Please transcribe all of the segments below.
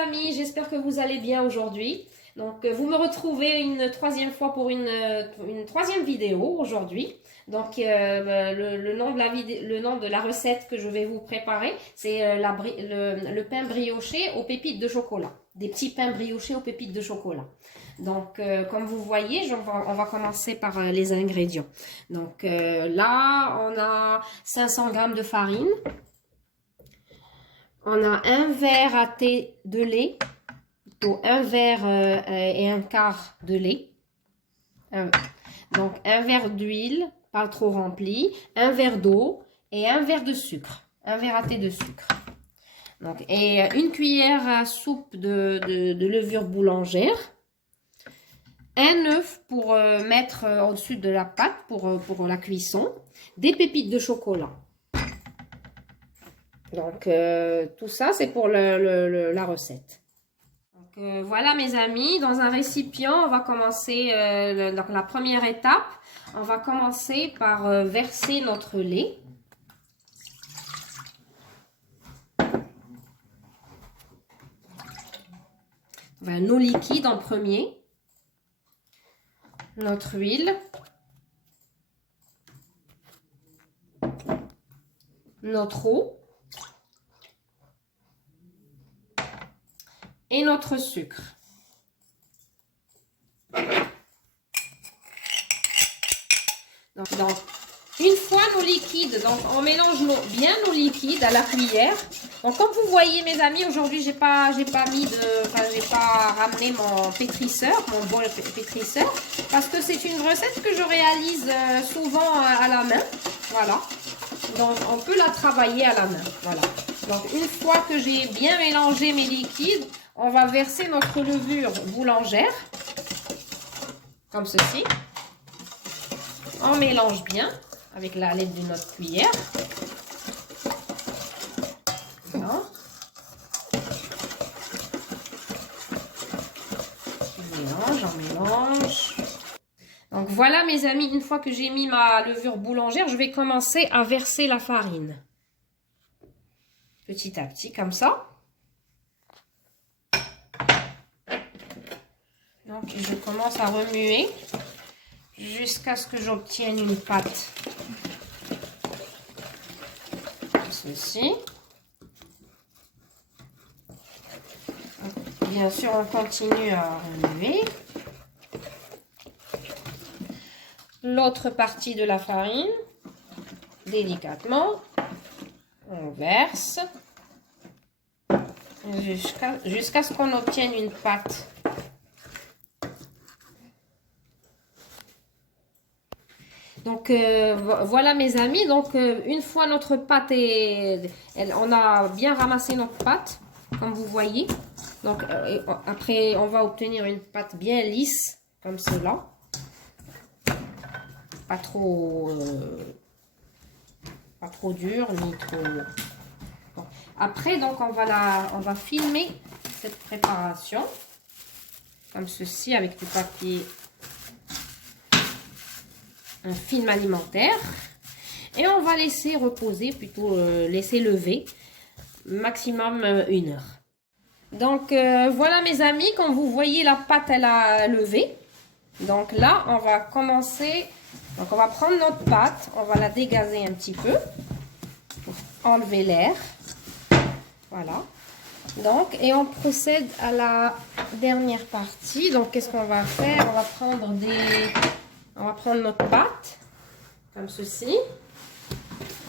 amis, j'espère que vous allez bien aujourd'hui. Donc vous me retrouvez une troisième fois pour une troisième vidéo aujourd'hui. Donc le nom de le nom de la recette que je vais vous préparer, c'est le pain brioché aux pépites de chocolat. Des petits pains briochés aux pépites de chocolat. Donc comme vous voyez, on va commencer par les ingrédients. Donc là, on a 500 g de farine. On a un verre à thé de lait, plutôt un verre et un quart de lait. Donc un verre d'huile, pas trop rempli, un verre d'eau et un verre de sucre, un verre à thé de sucre. Donc, et une cuillère à soupe de levure boulangère, un œuf pour mettre au-dessus de la pâte pour la cuisson, des pépites de chocolat. Donc, tout ça, c'est pour la recette. Donc, voilà mes amis, dans un récipient, on va commencer, donc la première étape, on va commencer par verser notre lait. Voilà, nos liquides en premier, notre huile, notre eau, et notre sucre. Donc, une fois nos liquides, donc on mélange bien nos liquides à la cuillère. Donc comme vous voyez mes amis, aujourd'hui j'ai pas ramené mon pétrisseur, mon bol pétrisseur, parce que c'est une recette que je réalise souvent à la main. Voilà. Donc on peut la travailler à la main. Voilà. Donc une fois que j'ai bien mélangé mes liquides, on va verser notre levure boulangère, comme ceci. On mélange bien avec l'aide de notre cuillère. Voilà. On mélange. Donc voilà mes amis, une fois que j'ai mis ma levure boulangère, je vais commencer à verser la farine. Petit à petit, comme ça. Donc je commence à remuer jusqu'à ce que j'obtienne une pâte. Comme ceci. Bien sûr, on continue à remuer. L'autre partie de la farine, délicatement, on verse jusqu'à ce qu'on obtienne une pâte. Donc voilà mes amis, donc une fois notre pâte on a bien ramassé notre pâte, comme vous voyez. Donc après on va obtenir une pâte bien lisse, comme cela. Pas trop dure ni trop. Bon. Après donc on va filmer cette préparation comme ceci avec du papier, un film alimentaire, et on va laisser reposer, plutôt laisser lever maximum 1 heure. Donc voilà mes amis, comme vous voyez la pâte elle a levé. Donc là on va commencer, donc on va prendre notre pâte, on va la dégazer un petit peu pour enlever l'air. Voilà. Donc et on procède à la dernière partie. Donc qu'est-ce qu'on va faire? On va prendre notre pâte, comme ceci.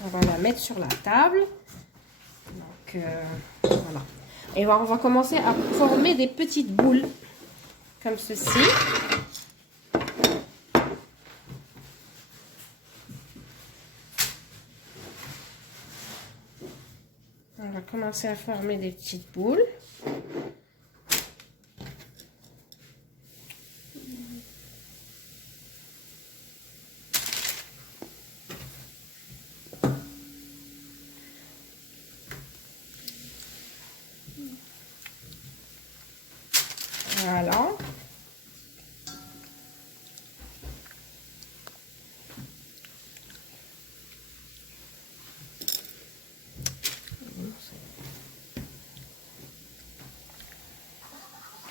On va la mettre sur la table. Donc, voilà. Et on va commencer à former des petites boules, comme ceci. On va commencer à former des petites boules. Voilà.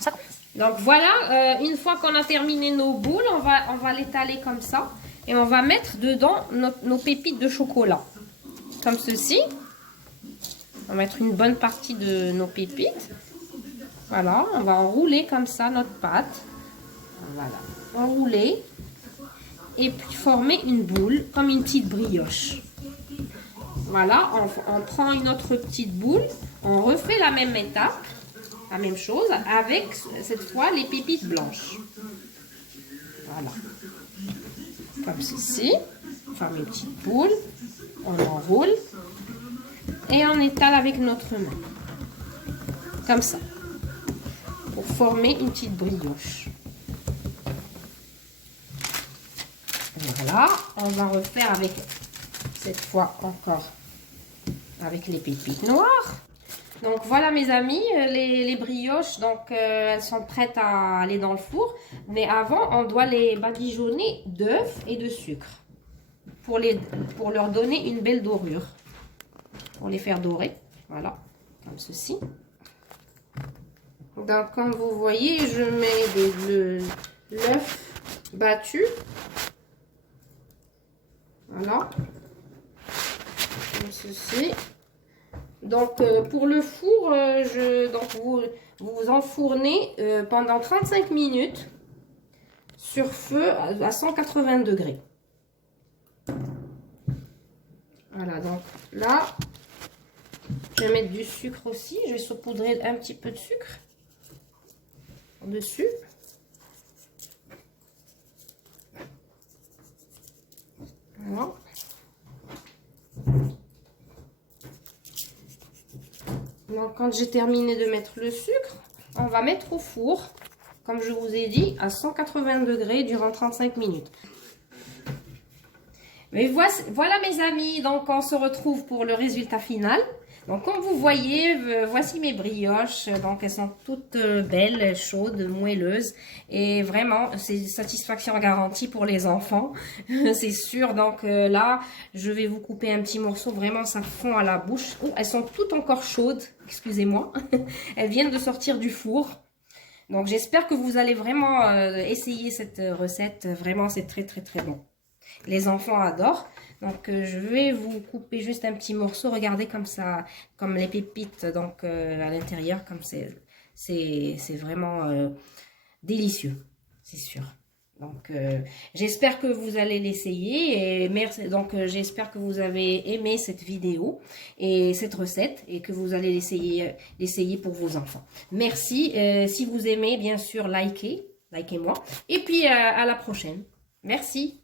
Ça commence. Donc voilà, une fois qu'on a terminé nos boules, on va l'étaler comme ça. Et on va mettre dedans nos pépites de chocolat. Comme ceci. On va mettre une bonne partie de nos pépites. Voilà, on va enrouler comme ça notre pâte. Voilà, enrouler. Et puis former une boule, comme une petite brioche. Voilà, on prend une autre petite boule. On refait la même étape. La même chose, avec cette fois les pépites blanches. Voilà. Comme ceci. On forme une petite boule. On enroule. Et on étale avec notre main. Comme ça. Pour former une petite brioche. Voilà. On va refaire avec, cette fois encore, avec les pépites noires. Donc voilà mes amis, les brioches, donc elles sont prêtes à aller dans le four. Mais avant, on doit les badigeonner d'œufs et de sucre. Pour leur donner une belle dorure. Pour les faire dorer. Voilà, comme ceci. Donc comme vous voyez, je mets l'œuf battu. Voilà. Comme ceci. Donc pour le four, vous enfournez pendant 35 minutes sur feu à 180 degrés. Voilà, donc là, je vais mettre du sucre aussi. Je vais saupoudrer un petit peu de sucre dessus. Voilà. Donc, quand j'ai terminé de mettre le sucre, on va mettre au four, comme je vous ai dit, à 180 degrés durant 35 minutes. Mais voilà mes amis, donc on se retrouve pour le résultat final. Donc comme vous voyez, voici mes brioches. Donc elles sont toutes belles, chaudes, moelleuses. Et vraiment, c'est satisfaction garantie pour les enfants. C'est sûr. Donc là, je vais vous couper un petit morceau. Vraiment, ça fond à la bouche. Oh, elles sont toutes encore chaudes. Excusez-moi. Elles viennent de sortir du four. Donc j'espère que vous allez vraiment essayer cette recette. Vraiment, c'est très très très bon. Les enfants adorent. Donc je vais vous couper juste un petit morceau. Regardez comme ça, comme les pépites donc à l'intérieur, comme c'est vraiment délicieux, c'est sûr. Donc j'espère que vous allez l'essayer et merci. Donc j'espère que vous avez aimé cette vidéo et cette recette et que vous allez l'essayer pour vos enfants. Merci. Si vous aimez, bien sûr, likez-moi et puis à la prochaine. Merci.